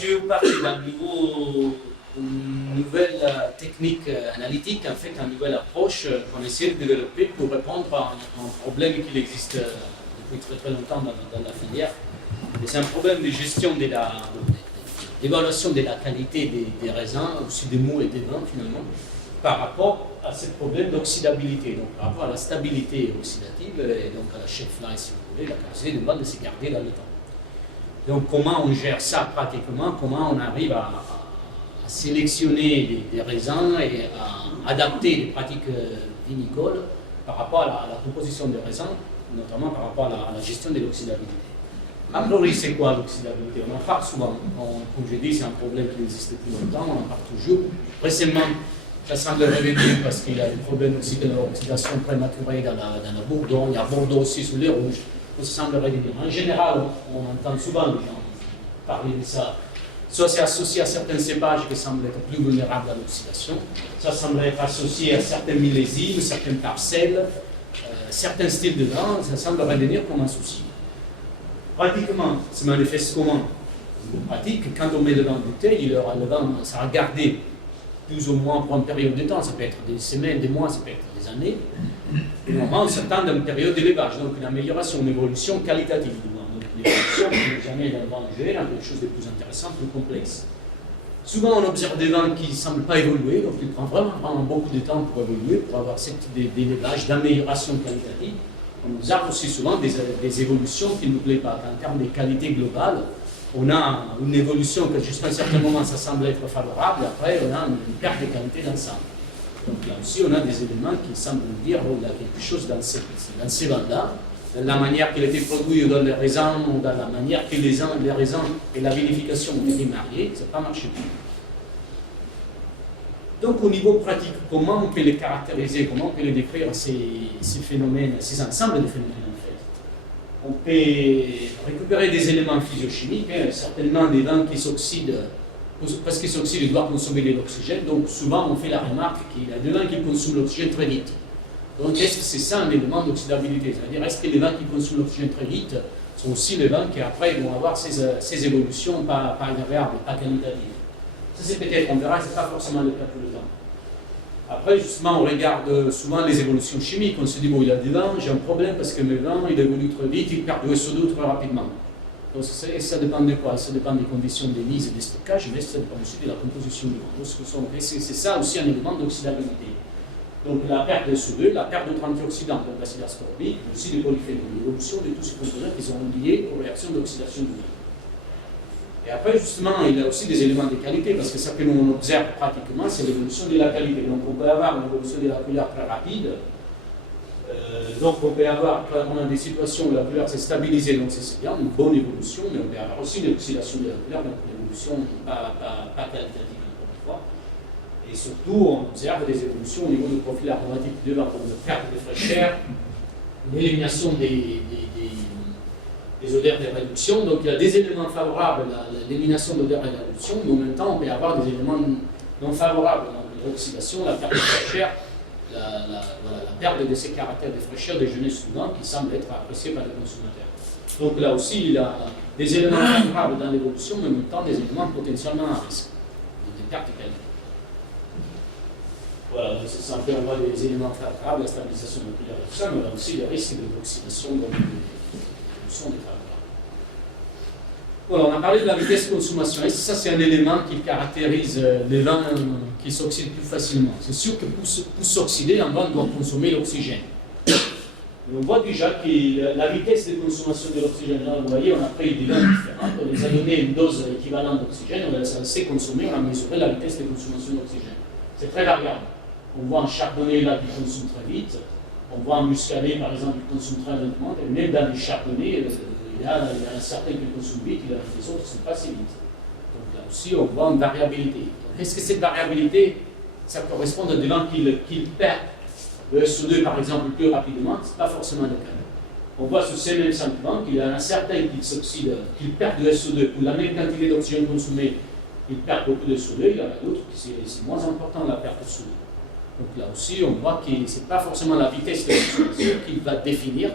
je vais vous parler d'une nouvelle technique analytique, en fait, une nouvelle approche qu'on essaie de développer pour répondre à un problème qui existe depuis très très longtemps dans la filière. C'est un problème de gestion de l'évaluation de la qualité des raisins, aussi des mous et des vins finalement, par rapport à ce problème d'oxydabilité, donc par rapport à la stabilité oxydative et donc à la shelf life, si vous voulez, la capacité de vin de se garder dans le temps. Donc comment on gère ça pratiquement, comment on arrive à sélectionner des raisins et à adapter les pratiques vinicoles par rapport à la composition des raisins, notamment par rapport à la gestion de l'oxydabilité. A priori, c'est quoi l'oxydabilité? On en parle souvent. Comme je dis, c'est un problème qui existe depuis longtemps, on en parle toujours. Récemment, ça semble revenir parce qu'il y a des problèmes aussi de l'oxydation prématurée dans la Bourgogne. Il y a Bordeaux aussi sous les rouges. Ça semble revenir. En général, on entend souvent les gens parler de ça. Soit c'est associé à certains cépages qui semblent être plus vulnérables à l'oxydation, ça semble être associé à certains millésimes, certaines parcelles, certains styles de vin, ça semble revenir comme un souci. Pratiquement, ça se manifeste comment? En pratique, quand on met le vin en bouteille, le vin, ça va garder plus ou moins pour une période de temps, ça peut être des semaines, des mois, ça peut être des années. Et normalement, on s'attend à une période d'élevage, donc une amélioration, une évolution qualitative du vin. Donc l'évolution, qui n'est jamais dans le vin légère, quelque chose de plus intéressant, plus complexe. Souvent, on observe des vins qui ne semblent pas évoluer, donc ils prennent vraiment beaucoup de temps pour évoluer, pour avoir ce type d'élevage, d'amélioration qualitative. On observe aussi souvent des évolutions qui ne nous plaisent pas. En termes de qualité globale, on a une évolution que jusqu'à un certain moment, ça semble être favorable, après on a une perte de qualité d'ensemble. Donc là aussi, on a des éléments qui semblent nous dire qu'il y a quelque chose dans ces vins-là, la manière qu'il a été produit dans les raisins, ou dans la manière que les raisins et la vinification ont été mariés, ça n'a pas marché. Donc au niveau pratique, comment on peut les caractériser, comment on peut les décrire, ces phénomènes, ces ensembles de phénomènes en fait? On peut récupérer des éléments physiochimiques, certainement des vins qui s'oxydent, parce qu'ils s'oxydent, ils doivent consommer de l'oxygène, donc souvent on fait la remarque qu'il y a des vins qui consomment l'oxygène très vite. Donc est-ce que c'est ça un élément d'oxydabilité? C'est-à-dire est-ce que les vins qui consomment l'oxygène très vite sont aussi les vins qui après vont avoir ces évolutions pas agréables, pas qualitatives? Ça c'est peut-être, on verra, ce n'est pas forcément le cas tout le temps. Après justement on regarde souvent les évolutions chimiques, on se dit bon il y a des vins, j'ai un problème parce que mes vins ils évoluent très vite, ils perdent du SO2 très rapidement. Donc ça dépend de quoi? Ça dépend des conditions de mise et de stockage, mais ça dépend aussi de la composition du vin. C'est ça aussi un élément d'oxydabilité. Donc la perte de SO2, la perte d'autres antioxydants, donc l'acide ascorbique, aussi des polyphénols, l'évolution de tous ces composants qui sont liés aux réactions d'oxydation du vin. Et après, justement, il y a aussi des éléments de qualité, parce que ça que l'on observe pratiquement, c'est l'évolution de la qualité. Donc on peut avoir une évolution de la couleur très rapide, donc on peut avoir, on a des situations où la couleur s'est stabilisée, donc c'est bien, une bonne évolution, mais on peut avoir aussi une oxydation de la couleur, donc une évolution pas qualitative, encore une fois. Et surtout, on observe des évolutions au niveau du profil aromatique du vin, comme la perte de fraîcheur, l'élimination des odeurs de réduction. Donc il y a des éléments favorables à l'élimination d'odeurs et de réduction, mais en même temps on peut avoir des éléments non favorables, donc l'oxydation, la perte de fraîcheur, la perte de ces caractères de fraîcheur des jeunesse souvent qui semblent être appréciés par les consommateurs. Donc là aussi il y a des éléments favorables dans l'évolution, mais en même temps des éléments potentiellement à risque, des pertes de qualité. Voilà, donc c'est ça, on voit des éléments favorables, la stabilisation de couleur et tout ça, mais on a aussi les risques de l'oxydation, donc sont des favorables. Voilà, on a parlé de la vitesse de consommation. Et ça, c'est un élément qui caractérise les vins qui s'oxydent plus facilement. C'est sûr que pour s'oxyder, un vin doit consommer l'oxygène. On voit déjà que la vitesse de consommation de l'oxygène, là, vous voyez, on a pris des vins différents, on les a donné une dose équivalente d'oxygène, on les a laissé consommer, on a mesuré la vitesse de consommation d'oxygène. C'est très variable. On voit un chardonnay là qui consomme très vite. On voit un muscadet, par exemple, qui consomme très lentement, et même dans les chardonnays, il y a un certain qui consomme vite, il y a des autres qui ne sont pas si vite. Donc là aussi, on voit une variabilité. Est-ce que cette variabilité, ça correspond à des vins qui perdent le SO2, par exemple, plus rapidement? Ce n'est pas forcément le cas. On voit sur ces mêmes sentiments qu'il y en a certains qui s'oxydent, qui perdent le SO2, pour la même quantité d'oxygène consommé, ils perdent beaucoup de SO2, il y en a d'autres qui c'est moins important la perte de SO2. Donc là aussi, on voit que ce n'est pas forcément la vitesse de la consommation qui va définir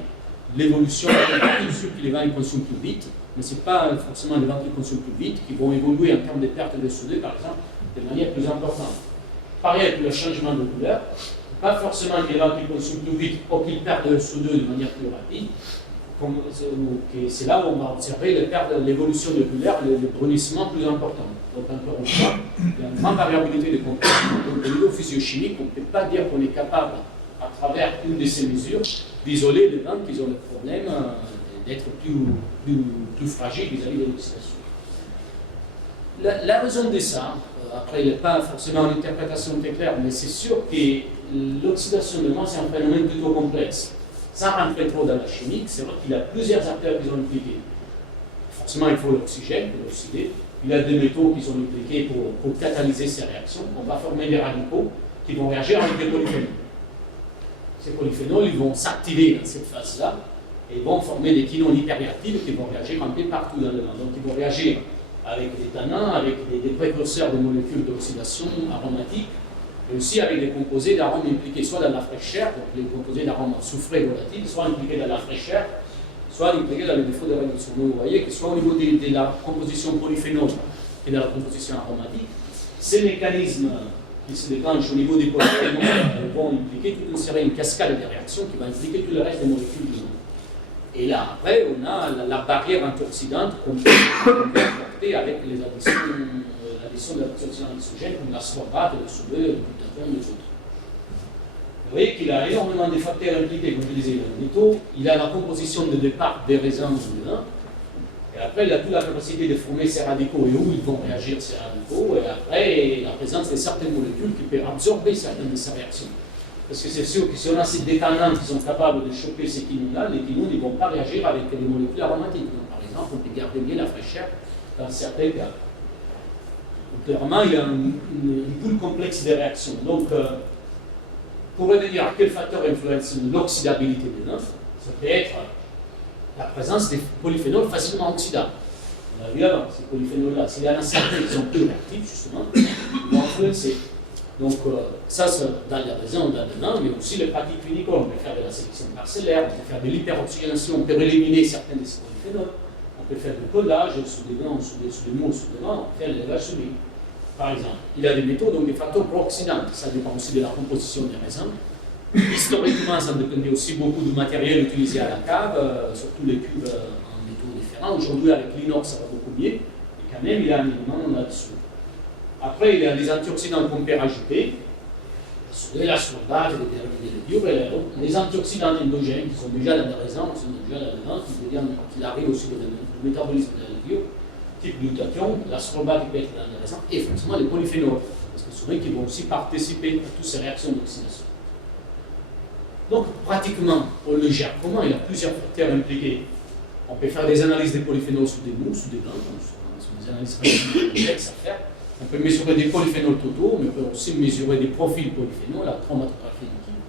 l'évolution de la température, que les vins consomment plus vite, mais ce n'est pas forcément les vents qui consomment plus vite, qui vont évoluer en termes de perte de CO2, par exemple, de manière plus importante. Pareil avec le changement de couleur, pas forcément les vents qui consomment plus vite ou qui perdent le CO2 de manière plus rapide. C'est là où on va observer l'évolution de couleur, le brunissement plus important. Donc encore une fois, il y a une grande variabilité de comportement. Donc au niveau physiochimique, on ne peut pas dire qu'on est capable, à travers une de ces mesures, d'isoler les vents qui ont le problème d'être plus fragiles vis-à-vis de l'oxydation. La raison de ça, après il n'est pas forcément une interprétation très claire, mais c'est sûr que l'oxydation de vent c'est un phénomène plutôt complexe. Sans rentrer trop dans la chimie, c'est vrai qu'il y a plusieurs acteurs qui sont impliqués. Forcément, il faut l'oxygène pour l'oxyder. Il y a des métaux qui sont impliqués pour catalyser ces réactions. On va former des radicaux qui vont réagir avec des polyphénols. Ces polyphénols, ils vont s'activer dans cette phase-là et vont former des quinones hyperréactifs qui vont réagir un peu partout dans le vent. Donc, ils vont réagir avec des tannins, avec des précurseurs de molécules d'oxydation aromatiques, et aussi avec des composés d'arômes impliqués soit dans la fraîcheur, donc les composés d'arômes soufrés volatiles, soit impliqués dans la fraîcheur, soit impliqués dans les défauts de réduction. Donc vous voyez que soit au niveau de la composition polyphénol et de la composition aromatique, ces mécanismes qui se déclenchent au niveau des polyphénols vont impliquer toute une série, une cascade de réactions qui va impliquer tout le reste des molécules du monde. Et là, après, on a la barrière antioxydante qu'on peut apporter avec les additions de l'antioxydant exogène comme l'ascorbate, le SO2, le glutathione et autres. Vous voyez qu'il a énormément de facteurs impliqués, comme je disais, dans le métaux. Il a la composition de départ des raisins du vin. Et après, il a toute la capacité de former ces radicaux et où ils vont réagir ces radicaux. Et après, la présence de certaines molécules qui peuvent absorber certaines de ces réactions. Parce que c'est sûr que si on a ces détannants qui sont capables de choper ces quinones-là, les quinones ne vont pas réagir avec les molécules aromatiques. Donc, par exemple, on peut garder bien la fraîcheur dans certains cas. Donc, clairement, il y a une poule complexe de réactions. Donc, pour revenir à quel facteur influence l'oxydabilité des vins, ça peut être la présence des polyphénols facilement oxydables. On a vu avant, ces polyphénols-là, s'il y en a certains qui sont plus réactifs, justement, ils vont influencer. Donc, ça, c'est dans les raisins ou dans les vins, mais aussi les pratiques cliniques. On peut faire de la sélection parcellaire, on peut faire de l'hyperoxygénation, on peut éliminer certains de ces polyphénols, on peut faire du collage sous des vins, sous des moules, sous des vins, on peut faire l'élevage sous lui. Par exemple, il y a des métaux, donc des facteurs pro-oxydants, ça dépend aussi de la composition des raisins. Historiquement, ça dépendait aussi beaucoup du matériel utilisé à la cave, surtout les cubes en métaux différents. Aujourd'hui, avec l'inox, ça va beaucoup mieux, mais quand même, il y a un élément là-dessus. Après, il y a des antioxydants qu'on peut rajouter, l'ascorbate, les dérivés, les antioxydants endogènes qui sont déjà dans les raisins, qui sont déjà dans les vins, qui arrivent aussi du métabolisme de la bio, type glutathione, l'ascorbate qui peut être dans les raisins, et forcément les polyphénols, parce que souvent ils vont aussi participer à toutes ces réactions d'oxydation. Donc, pratiquement, on le gère comment? Il y a plusieurs facteurs impliqués. On peut faire des analyses des polyphénols sous des mous, sous des vins, ce sont des analyses complexes à faire. On peut mesurer des polyphénols totaux, mais on peut aussi mesurer des profils polyphénols, la chromatographie liquide.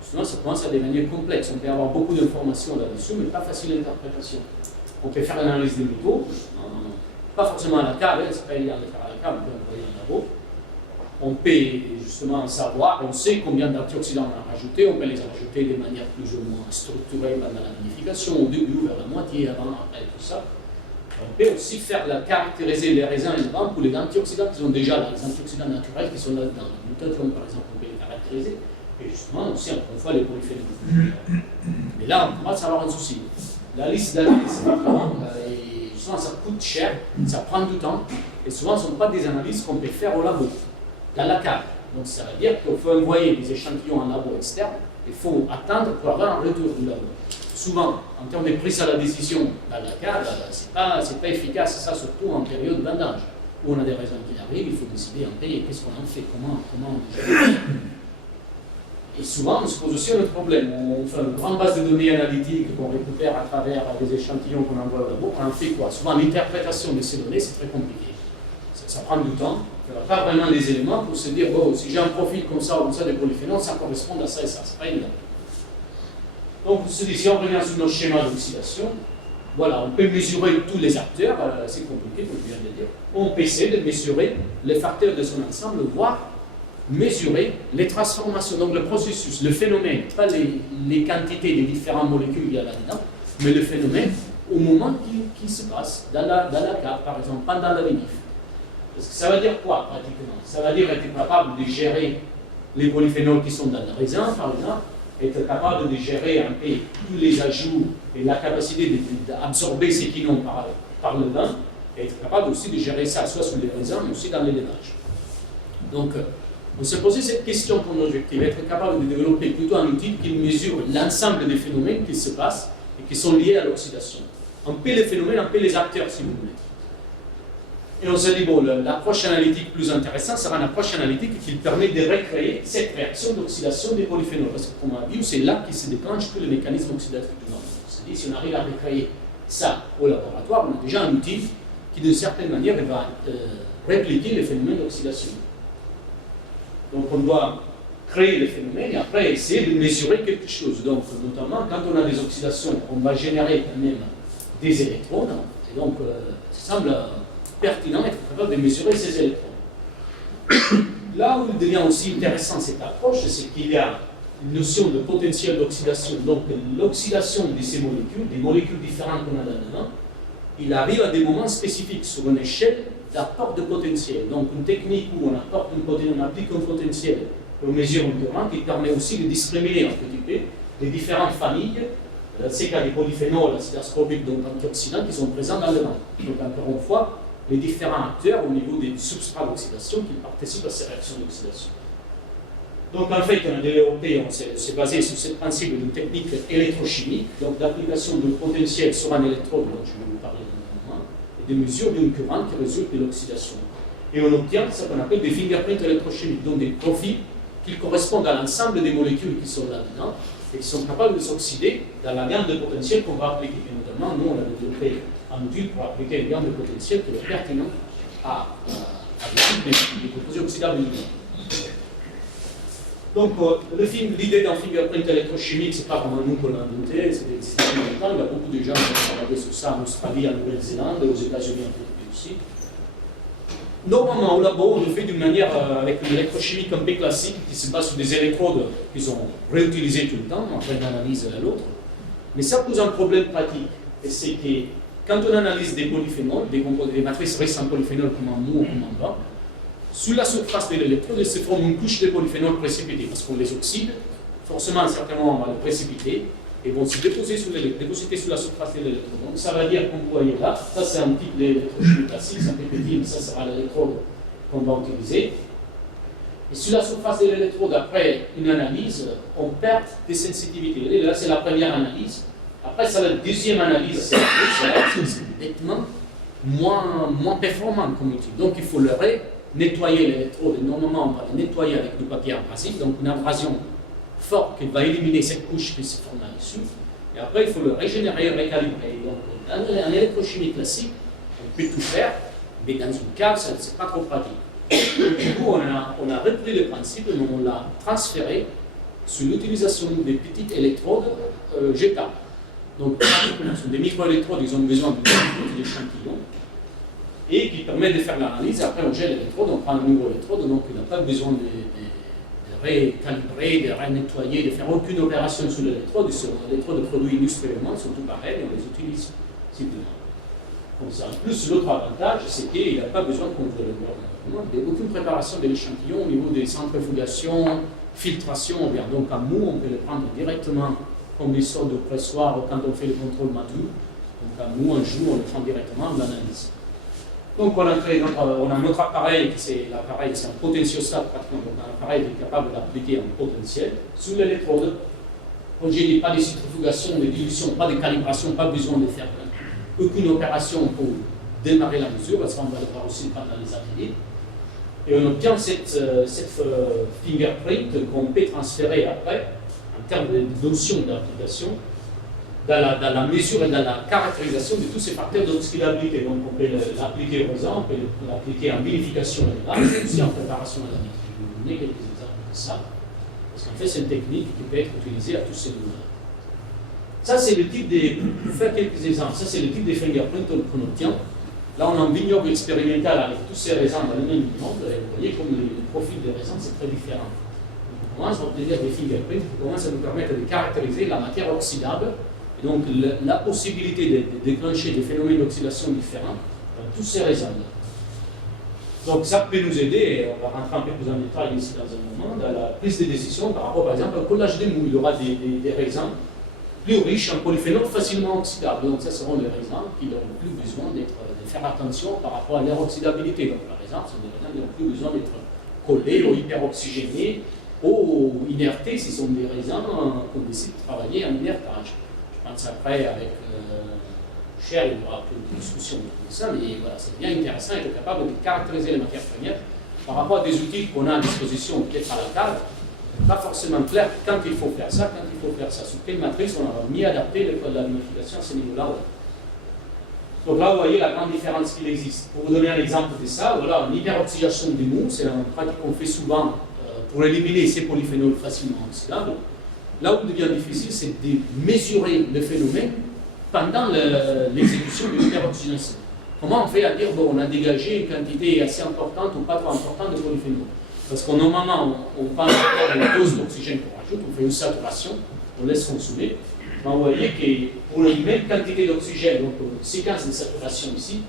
Sinon, ça commence à devenir complexe. On peut avoir beaucoup d'informations là-dessus, mais pas facile d'interprétation. On peut faire l'analyse des métaux, pas forcément à la cave, c'est pas évident de faire à la cave, on peut envoyer en labo. On peut justement en savoir, on sait combien d'antioxydants on a rajouté, on peut les rajouter de manière plus ou moins structurée pendant la vinification, au début, vers la moitié, avant, après, tout ça. On peut aussi caractériser les raisins et les vins pour les antioxydants qui sont déjà dans les antioxydants naturels qui sont là dans le glutathion, par exemple, on peut les caractériser. Et justement, aussi, encore une fois, les polyphénols. Mais là, on commence à avoir un souci. La liste d'analyses, souvent, ça coûte cher, ça prend du temps, et souvent, ce ne sont pas des analyses qu'on peut faire au labo, dans la cave. Donc, ça veut dire qu'il faut envoyer des échantillons en labo externe, il faut attendre pour avoir un retour du labo. Souvent, en termes de prise à la décision dans la cave, ce n'est pas efficace, ça surtout en période de vendange, où on a des raisins qui arrivent, il faut décider en paye, qu'est-ce qu'on en fait, comment on gère. Et souvent, on se pose aussi un autre problème. On fait une grande base de données analytiques qu'on récupère à travers les échantillons qu'on envoie au labo. On en fait quoi? Souvent, l'interprétation de ces données, c'est très compliqué. Ça prend du temps. Il n'y a pas vraiment des éléments pour se dire, bon, si j'ai un profil comme ça ou comme ça de polyphénol, ça correspond à ça et ça. C'est pas évident. Donc, si on revient sur nos schémas d'oxydation, voilà, on peut mesurer tous les acteurs, c'est compliqué, comme je viens de dire. On peut essayer de mesurer les facteurs de son ensemble, voire mesurer les transformations, donc le processus, le phénomène, pas les quantités des différentes molécules qu'il y a là-dedans, mais le phénomène au moment qui se passe dans la cave, par exemple, pendant la vinif. Parce que ça veut dire quoi, pratiquement? Ça veut dire être capable de gérer les polyphénols qui sont dans le raisin, par exemple, être capable de gérer un peu tous les ajouts et la capacité d'absorber ces quinons par le vin, et être capable aussi de gérer ça, soit sur les raisins, mais aussi dans l'élevage. Donc, on s'est posé cette question comme objectif, être capable de développer plutôt un outil qui mesure l'ensemble des phénomènes qui se passent et qui sont liés à l'oxydation. Un peu les phénomènes, un peu les acteurs, si vous voulez. Et on s'est dit, bon, l'approche analytique plus intéressante sera une approche analytique qui permet de recréer cette réaction d'oxydation des polyphénols. Parce que, comme on a vu, c'est là que se déclenche tous les mécanismes oxydatifs du monde. On s'est dit, si on arrive à recréer ça au laboratoire, on a déjà un outil qui, d'une certaine manière, va répliquer les phénomènes d'oxydation. Donc, on doit créer les phénomènes et après essayer de mesurer quelque chose. Donc, notamment, quand on a des oxydations, on va générer quand même des électrons. Et donc, ça semble pertinent d'être capable de mesurer ces électrons. Là où il devient aussi intéressant cette approche, c'est qu'il y a une notion de potentiel d'oxydation. Donc, l'oxydation de ces molécules, des molécules différentes qu'on a là-dedans, il arrive à des moments spécifiques sur une échelle d'apport de potentiel. Donc, une technique où on applique un potentiel et on mesure un courant qui permet aussi de discriminer un petit peu les différentes familles. C'est qu'il y a des polyphénols, l'acide ascorbique, donc antioxydants, qui sont présents dans le vin. Donc, encore une fois, les différents acteurs au niveau des substrats d'oxydation qui participent à ces réactions d'oxydation. Donc, en fait, on a développé, on s'est basé sur ce principe d'une technique électrochimique, donc d'application de potentiel sur un électrode, dont je vais vous parler dans un moment, et de mesure d'un courant qui résulte de l'oxydation. Et on obtient ce qu'on appelle des fingerprints électrochimiques, donc des profils qui correspondent à l'ensemble des molécules qui sont là-dedans et qui sont capables de s'oxyder dans la gamme de potentiel qu'on va appliquer. Et notamment, nous, on a développé un outil pour appliquer une gamme de potentiel qui est pertinente à des composés oxydables du monde. Donc, l'idée d'un fingerprint électrochimique, ce n'est pas vraiment nous qu'on l'a inventé, c'est existé depuis longtemps. Il y a beaucoup de gens qui ont travaillé sur ça en Australie, en Nouvelle-Zélande, aux États-Unis un peu aussi. Normalement, au labo, on le fait d'une manière avec une électrochimie un peu classique qui se base sur des électrodes qui sont réutilisées tout le temps, entre une analyse et l'autre. Mais ça pose un problème pratique. Et c'est que quand on analyse des polyphénols, des matrices riches en polyphénols comme en mou ou comme en bas, sous la surface de l'électrode, il se forme une couche de polyphénols précipités parce qu'on les oxyde. Forcément, à un certain moment, on va les précipiter et vont se déposer sur la surface de l'électrode. Donc, ça veut dire, comme vous voyez là, ça c'est un type d'électrochimie classique, c'est un peu petit, mais ça sera l'électrode qu'on va utiliser. Et sur la surface de l'électrode, après une analyse, on perd des sensitivités. Et là, c'est la première analyse. Après, c'est la deuxième analyse, c'est nettement moins performant comme outil. Donc, il faut nettoyer l'électrode. Normalement, on va le nettoyer avec du papier abrasif, donc une abrasion forte qui va éliminer cette couche qui se forme là-dessus. Et après, il faut le régénérer, recalibrer. Donc, en électrochimie classique, on peut tout faire, mais dans une cave, ce n'est pas trop pratique. Du coup, on a repris le principe, mais on l'a transféré sur l'utilisation des petites électrodes jetables. Donc, ce sont des microélectrodes, ils ont besoin de petits échantillons et qui permettent de faire l'analyse. Après, on gèle l'électrode, on prend un microélectrode, donc on n'a pas besoin de recalibrer, de renettoyer, de faire aucune opération sur l'électrode. Sur l'électrode produits industriellement, ils sont tous pareils, on les utilise simplement. Comme ça. En plus, l'autre avantage, c'est qu'il n'a pas besoin de contrôler le bord. Il n'y a aucune préparation de l'échantillon au niveau des centrifugations, filtration, bien. Donc en mou, on peut le prendre directement comme des sortes de pressoirs quand on fait le contrôle mature. Donc en mou, un jour, on le prend directement, on l'analyse. Donc on a un autre appareil, c'est un potentiostat pratiquement, donc un appareil qui est capable d'appliquer un potentiel sur l'électrode. Comme je dis, pas de centrifugation, de dilution, pas de calibration, pas besoin de faire aucune opération pour démarrer la mesure, parce qu'on va le voir aussi pendant les ateliers. Et on obtient cette fingerprint qu'on peut transférer après, en termes de notion d'application, dans la mesure et dans la caractérisation de tous ces facteurs d'oxydabilité. Donc on peut l'appliquer au raisin, on peut l'appliquer en vinification et aussi en préparation à la vitre. Je vais vous donner quelques exemples de ça, parce qu'en fait c'est une technique qui peut être utilisée à tous ces niveaux-là. Ça c'est le type pour faire quelques exemples, ça c'est le type de fingerprint qu'on obtient. Là on a un vignoble expérimental avec tous ces raisins dans le même monde, et vous voyez comme le profil des raisins c'est très différent. Donc, on commence à obtenir des fingerprints qui commencent à nous permettre de caractériser la matière oxydable Et donc la possibilité de déclencher des phénomènes d'oxydation différents dans tous ces réseaux-là. Donc ça peut nous aider, et on va rentrer un peu plus en détail ici dans un moment, dans la prise de décision par rapport par exemple au collage des mous. Il y aura des raisins plus riches en polyphénols facilement oxydables. Donc ça seront des raisins qui n'auront plus besoin de faire attention par rapport à leur oxydabilité. Donc par exemple, ce sont des raisins qui n'ont plus besoin d'être collés ou hyperoxygénés ou inertés. Ce sont des raisins qu'on décide de travailler en inertage. Je pense après avec Cher, il y aura plus de discussion de ça, mais voilà, c'est bien intéressant d'être capable de caractériser les matières premières par rapport à des outils qu'on a à disposition, peut-être à la cave. Pas forcément clair quand il faut faire ça, quand il faut faire ça. Sur quelle matrice on a mieux adapté la vinification à ce niveau-là. Donc là, vous voyez la grande différence qu'il existe. Pour vous donner un exemple de ça, voilà, une hyperoxydation des mous, c'est une pratique qu'on fait souvent pour éliminer ces polyphénols facilement oxydables. Là où il devient difficile, c'est de mesurer le phénomène pendant l'exécution de l'hyperoxydation. Comment on fait à dire, bon, on a dégagé une quantité assez importante ou pas trop importante de polyphénols? Parce qu'au moment on pense à la dose d'oxygène qu'on rajoute, on fait une saturation, on laisse consommer. Vous voyez que pour la même quantité d'oxygène, donc une séquence de saturation ici,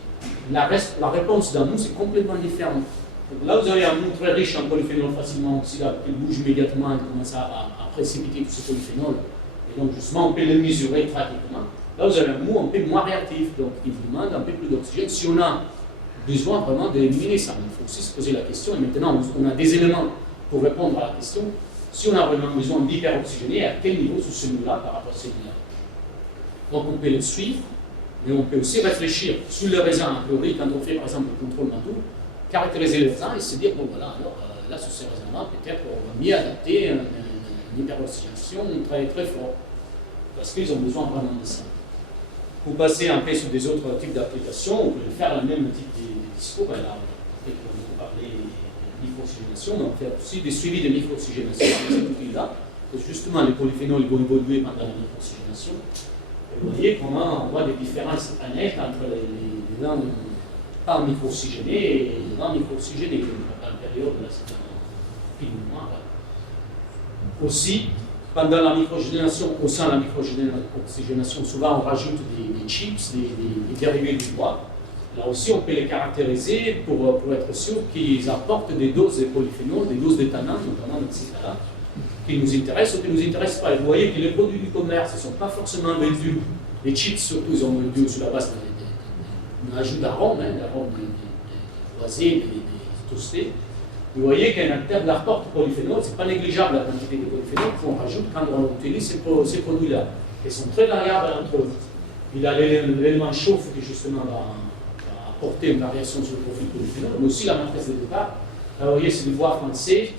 la réponse d'un mou c'est complètement différente. Donc là, vous avez un mou très riche en polyphénols facilement oxydables, qui bouge immédiatement et commence à précipiter tous ces polyphénols. Et donc, justement, on peut le mesurer pratiquement. Là, vous avez un mou un peu moins réactif, donc qui demande un peu plus d'oxygène. Si on a besoin vraiment d'éliminer ça, il faut aussi se poser la question. Et maintenant, on a des éléments pour répondre à la question. Si on a vraiment besoin d'hyperoxygéner, à quel niveau sous ce niveau-là par rapport à celui-là? Donc, on peut le suivre, mais on peut aussi réfléchir sur le raisin a priori quand on fait par exemple le contrôle manteau, caractériser les raisins et se dire, bon voilà, alors là sur ces raisins-là, peut-être on va mieux adapter une hyperoxygénation très très forte, parce qu'ils ont besoin vraiment de ça. Pour passer un peu sur des autres types d'applications, on peut faire le même type de discours. Là, on va parler de micro-oxygénation, mais on fait aussi des suivis de micro-oxygénation avec cet outil-là. Justement, les polyphénols vont évoluer pendant la micro-oxygénation. Et vous voyez comment on voit des différences nettes entre les vins pas micro-oxygénés et les vins micro-oxygénés à l'intérieur de la pile noire. Aussi, pendant la micro-oxygénation, au sein de la micro-oxygénation, souvent on rajoute des chips, des dérivés du bois. Là aussi, on peut les caractériser pour être sûr qu'ils apportent des doses de polyphénol, des doses d'éthanol, notamment dans ces cas-là, qui nous intéressent ou qui ne nous intéressent pas. Et vous voyez que les produits du commerce ne sont pas forcément vendus. Les chips, surtout, ils ont vendus sur la base d'un ajout d'arômes, d'arômes boisés, des toastés. Vous voyez qu'en termes d'apport de polyphénol, ce n'est pas négligeable la quantité de polyphénol qu'on rajoute quand on utilise ces produits-là. Ils sont très variables entre eux. Il y a l'élément chauffe qui justement va apporter une variation sur le profil polyphénol, mais aussi la matrice de départ. Là, vous voyez, c'est du bois français,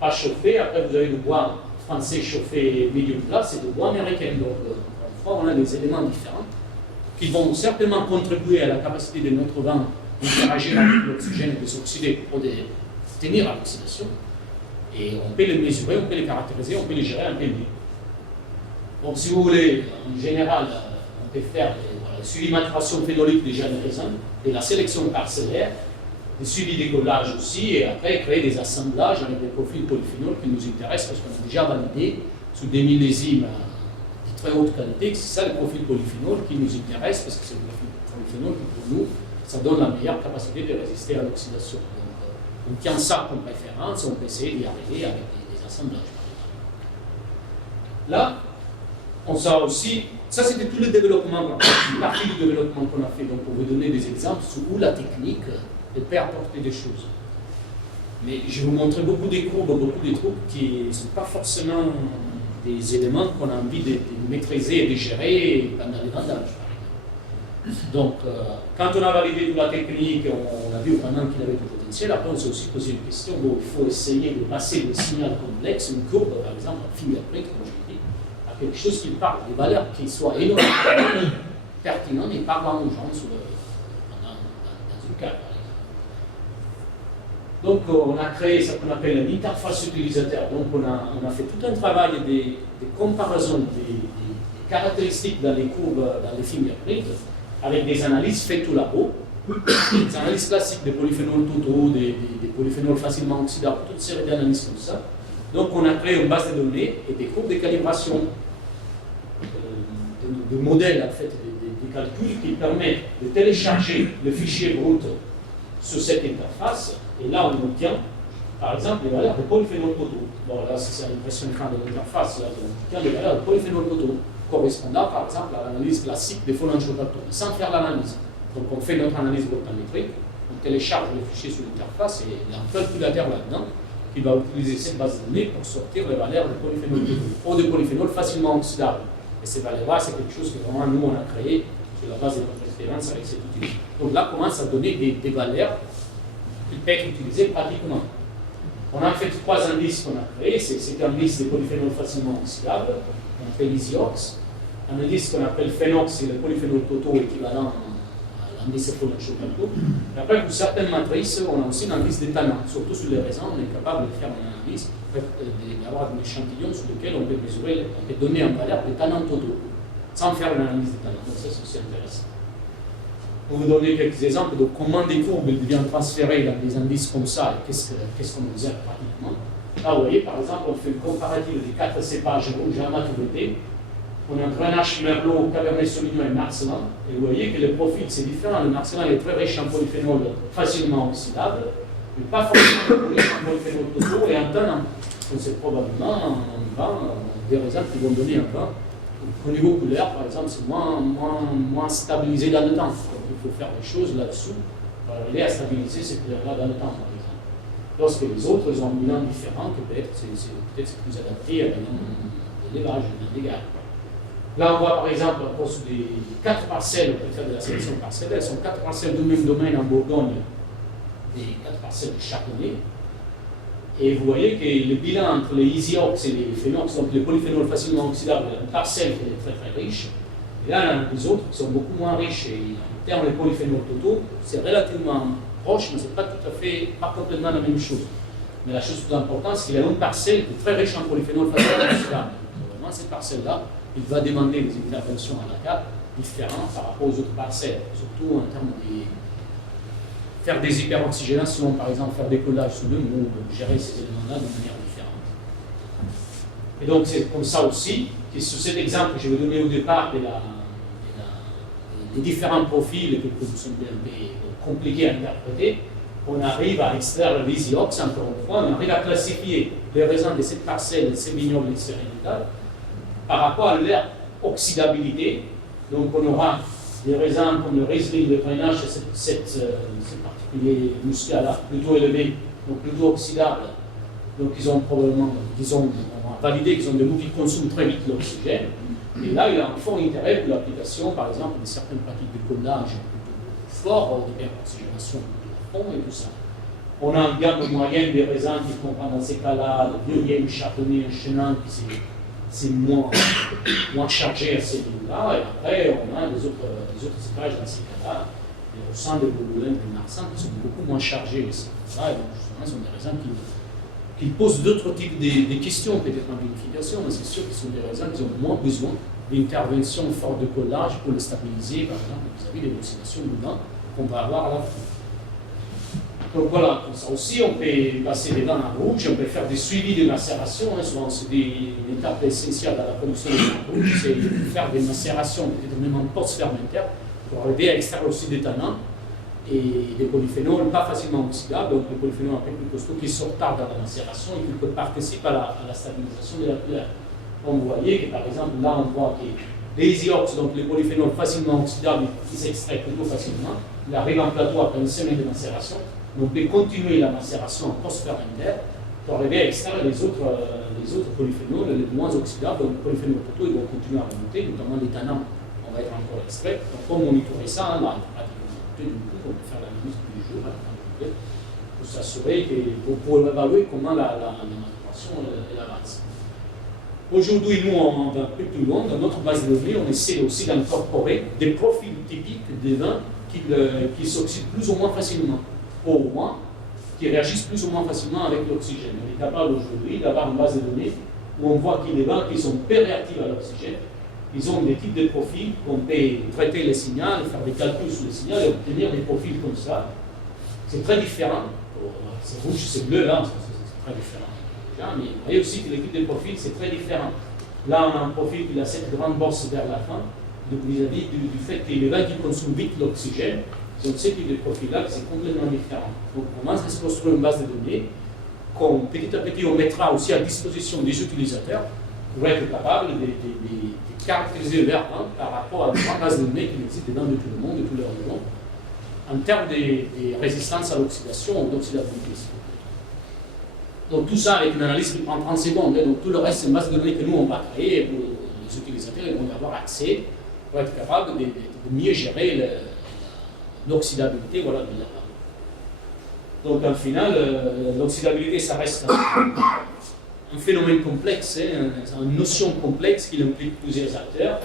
pas chauffé. Après, vous avez du bois français chauffé medium class et du bois américain. Donc, encore une fois, on a des éléments différents qui vont certainement contribuer à la capacité de notre vin d'interagir avec l'oxygène et de s'oxyder pour tenir à l'oxydation. Et on peut les mesurer, on peut les caractériser, on peut les gérer un peu mieux. Donc, si vous voulez, en général, on peut faire le suivi de maturation phénolique des jeunes raisins, de la sélection parcellaire, des suivis d'écolage aussi, et après créer des assemblages avec des profils polyphénols qui nous intéressent parce qu'on a déjà validé sous des millésimes de très haute qualité que c'est ça le profil polyphénol qui nous intéresse parce que c'est le profil polyphénol qui pour nous, ça donne la meilleure capacité de résister à l'oxydation. Donc, on tient ça comme référence, on peut essayer d'y arriver avec des assemblages par exemple. Là, on sait aussi, ça c'était tout le développement, une partie du développement qu'on a fait, donc pour vous donner des exemples sur où la technique peut apporter des choses. Mais je vais vous montrer beaucoup des courbes, beaucoup des trucs qui ne sont pas forcément des éléments qu'on a envie de maîtriser et de gérer pendant les vendages. Donc, quand on a validé toute la technique, on a vu vraiment qu'il avait du potentiel. Après, on s'est aussi posé une question, bon, il faut essayer de passer des signaux complexes, une courbe, par exemple, un fingerprint, comme je l'ai dit, à quelque chose qui parle des valeurs qui soient énormément pertinentes et parlant aux gens dans une carte. Donc, on a créé ce qu'on appelle une interface utilisateur. Donc, on a fait tout un travail de comparaison des caractéristiques dans les courbes, dans les fingerprints, avec des analyses faites au labo, des analyses classiques des polyphénols totaux, des polyphénols facilement oxydables, toute une série d'analyses comme ça. Donc, on a créé une base de données et des courbes de calibration de modèles en fait, des calculs qui permettent de télécharger le fichier brut sur cette interface, et là on obtient par exemple les valeurs de polyphénol totaux. Bon là c'est l'impression de l'interface, là on obtient les valeurs de polyphénol totaux correspondant par exemple à l'analyse classique des phonoangiopathomes, sans faire l'analyse. Donc on fait notre analyse voltammétrique, on télécharge le fichier sur l'interface et il y a un calculateur là-dedans qui va utiliser cette base de données pour sortir les valeurs de polyphénol ou de polyphénol facilement oxydables. Et ces valeurs-là, c'est quelque chose que vraiment nous on a créé sur la base de notre expérience avec cet outil. Donc là, on commence à donner des valeurs qui peuvent être utilisées pratiquement. On a en fait 3 indices qu'on a créés. C'est un indice des polyphénols facilement oxydables, on appelle ISIOX. Un indice qu'on appelle PHENOX, c'est le polyphénol totaux équivalent à l'indice phonoangiopathoque. Et après, pour certaines matrices, on a aussi un indice d'éthanol. Surtout sur les raisins, on est capable de faire un indice, d'avoir un échantillon sur lequel on peut mesurer, on peut donner une valeur d'éthanol totaux, sans faire une analyse d'éthanol. Donc ça, c'est aussi intéressant. Pour vous donner quelques exemples de comment des courbes deviennent transférées dans des indices comme ça et qu'est-ce qu'on observe pratiquement. Là, vous voyez, par exemple, on fait une comparative des 4 cépages rouges à maturité. On a un Grenache, Merlot, Cabernet Sauvignon et Marcellan. Et vous voyez que le profil, c'est différent. Le Marcellan est très riche en polyphénol facilement oxydable, mais pas forcément riche en polyphénol totaux et en tannin. Donc c'est probablement un vin, des raisins qui vont donner un vin. Au niveau couleur, par exemple, c'est moins stabilisé dans le temps. Donc il faut faire des choses là-dessous pour arriver à stabiliser ces couleurs-là dans le temps, par exemple. Lorsque les autres ont un bilan différent, peut-être c'est plus adapté à l'élevage, à l'égard. Là, on voit par exemple, à cause des 4 parcelles, on peut faire de la sélection parcellaire, elles sont 4 parcelles du même domaine en Bourgogne, des 4 parcelles de Chardonnay. Et vous voyez que le bilan entre les ISIOX et les phénox, donc les polyphénols facilement oxydables, il y a une parcelle qui est très très riche, et là, il y en a des autres qui sont beaucoup moins riches. Et en termes de polyphénols totaux, c'est relativement proche, mais ce n'est pas tout à fait, pas complètement la même chose. Mais la chose plus importante, c'est qu'il y a une parcelle qui est très riche en polyphénols facilement oxydables. Vraiment, cette parcelle-là, il va demander des interventions à la carte différentes par rapport aux autres parcelles, surtout en termes de faire des hyperoxygénations, par exemple, faire des collages sous le mou, gérer ces éléments-là de manière différente. Et donc, c'est comme ça aussi que sur cet exemple que je vais donner au départ des différents profils que nous sommes un peu compliqués à interpréter, on arrive à extraire les ISIOX, encore une fois, on arrive à classifier les raisins de cette parcelle, de ces vignobles expérimentales, par rapport à leur oxydabilité. Donc on aura des raisins comme le Riesling, le Grenache, cette particulier muscat-là, plutôt élevé, donc plutôt oxydable. Donc ils ont probablement, on va valider qu'ils ont des mous qui consomment très vite l'oxygène. Et là, il y a un fort intérêt pour l'application, par exemple, de certaines pratiques de collage plutôt fort, d'hyperoxygénation à fond et tout ça. On a une gamme moyenne des raisins qui comprend dans ces cas-là le Viognier, Chardonnay, un Chenin, qui c'est moins chargé à ces niveaux-là. Et après, on a des autres cépages dans ces cas-là, les Roussan, des Beaujolais, des Marsanne, qui sont beaucoup moins chargés à ces niveaux-là. Et donc, justement, ce sont des raisins qui posent d'autres types de questions, peut-être en vinification, mais c'est sûr que ce sont des raisins qui ont moins besoin d'intervention forte de collage pour les stabiliser, par exemple, vis-à-vis des oxydations du vin qu'on va avoir à la fin. Donc voilà, pour ça aussi, on peut passer des vins à rouge, on peut faire des suivis de macération, souvent c'est une étape essentielle dans la production de vin rouge, c'est de faire des macérations, peut-être même en post-fermentaire, pour arriver à extraire aussi des tanins et des polyphénols pas facilement oxydables, donc les polyphénols un peu plus costauds qui sortent tard dans la macération et qui participent à la stabilisation de la couleur. Donc vous voyez que par exemple là on voit que les ISIOX, donc les polyphénols facilement oxydables, qui s'extraient plutôt facilement, ils arrivent en plateau après une semaine de macération. Donc, on peut continuer la macération en post-fermentaire pour arriver à extraire les autres polyphénols les moins oxydables. Donc, les polyphénols totaux, ils vont continuer à remonter, notamment les tanins, on va être encore extrait. Donc, pour monitorer ça, là, pratiquement, on peut faire l'analyse tous les jours, pour s'assurer pour évaluer comment la maturation avance. Aujourd'hui, nous, on va un peu plus loin. Dans notre base de données, on essaie aussi d'incorporer des profils typiques des vins qui s'oxydent plus ou moins facilement. Au moins, qui réagissent plus ou moins facilement avec l'oxygène. On est capable aujourd'hui d'avoir une base de données où on voit qu'il y a des vins qui sont peu réactifs à l'oxygène. Ils ont des types de profils qu'on peut traiter les signaux, faire des calculs sur les signaux et obtenir des profils comme ça. C'est très différent. C'est rouge, c'est bleu là, c'est très différent. Mais vous voyez aussi que les types de profils, c'est très différent. Là, on a un profil qui a cette grande bosse vers la fin, vis-à-vis du fait que les vins qui consomment vite l'oxygène, donc ce type de profil-là, c'est complètement différent. Donc, on commence à se construire une base de données qu'on, petit à petit, on mettra aussi à disposition des utilisateurs pour être capable de caractériser leur vin par rapport à des grandes bases de données qui existent dans tout le monde, de tous leurs niveaux, en termes de résistance à l'oxydation ou d'oxydabilité. Donc tout ça avec une analyse qui prend 30 secondes. Donc tout le reste, c'est une base de données que nous, on va créer et les utilisateurs ils vont y avoir accès pour être capables de mieux gérer l'oxydabilité de la vin. Donc en final, l'oxydabilité, ça reste un phénomène complexe, une notion complexe qui implique plusieurs acteurs.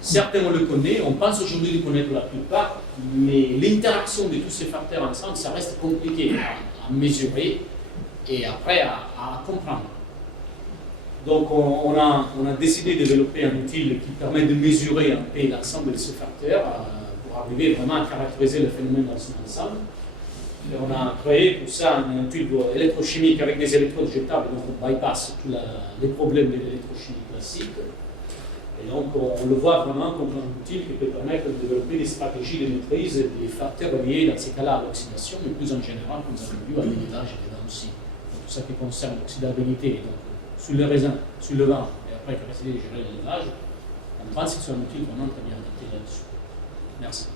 Certains, on le connaît, on pense aujourd'hui de connaître la plupart, mais l'interaction de tous ces facteurs ensemble, ça reste compliqué à mesurer et après à comprendre. Donc on a décidé de développer un outil qui permet de mesurer un peu l'ensemble de ces facteurs pour arriver vraiment à caractériser le phénomène dans son ensemble. Et on a créé pour ça un outil électrochimique avec des électrodes jetables, donc on bypass tous les problèmes de l'électrochimie classique. Et donc on le voit vraiment comme un outil qui peut permettre de développer des stratégies de maîtrise des facteurs liés dans ces cas-là à l'oxydation, mais plus en général, comme vous avez vu, à l'élevage et là aussi. Donc, tout ça qui concerne l'oxydabilité, donc sur le raisin, sur le vin, et après capacité de gérer l'élevage, on pense que c'est un outil vraiment très bien adapté là-dessus. Merci.